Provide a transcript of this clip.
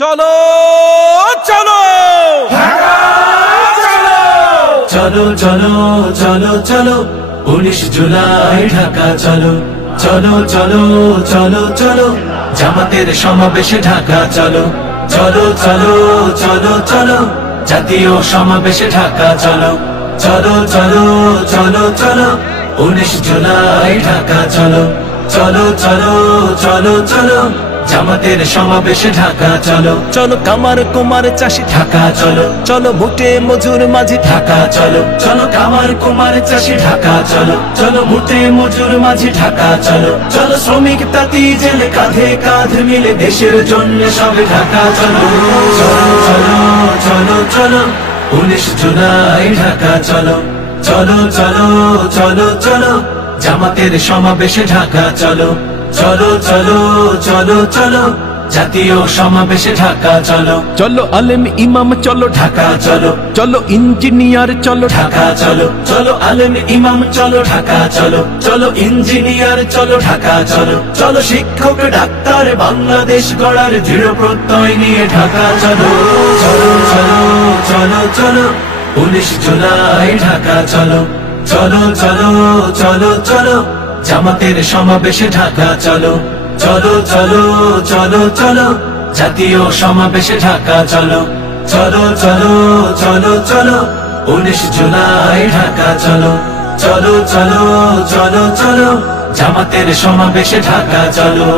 চলো চলো চলো চলো চলো চলো 19 জুলাই ঢাকা চলো চলো চলো চলো চলো জামাতের সমাবেশে ঢাকা চলো চলো চলো চলো চলো জাতীয় সমাবেশে ঢাকা চলো চলো চলো চলো চলো 19 জুলাই ঢাকা চলো চলো চলো চলো চলো জামাতের সমাবেশে ঢাকা চলো চলো কামার কুমার চাষি ঢাকা চলো চলো মুটে মজুর মাঝি ঢাকা চলো চলো কামার কুমার চাষি ঢাকা চলো চলো মুটে মজুর মাঝি ঢাকা চলো চলো শ্রমিক তাঁতি জেলে কাঁধে কাঁধ মিলে দেশের জন্য সবে ঢাকা চলো চলো চলো চলো চলো 19 জুলাই ঢাকা চলো চলো চলো চলো চলো জামাতের সমাবেশে ঢাকা চলো চলো চলো চলো চলো জাতীয় সমাবেশে ঢাকা চলো চলো আলেম ইমাম চলো ঢাকা চলো চলো ইঞ্জিনিয়ার চলো ঢাকা চলো চলো আলেম ইমাম চলো ঢাকা চলো চলো ইঞ্জিনিয়ার চলো ঢাকা চলো চলো শিক্ষক ডাক্তার বাংলাদেশ গড়ার দৃঢ় প্রত্যয় নিয়ে ঢাকা চলো চলো চলো চলো চলো 19 জুলাই ঢাকা চলো চলো চলো চলো চলো জামাতের সমাবেশে ঢাকা চলো চলো চলো চলো চলো জাতীয় সমাবেশে ঢাকা চলো চলো চলো চলো চলো 19 জুলাই ঢাকা চলো চলো চলো চলো চলো জামাতের সমাবেশে ঢাকা চলো।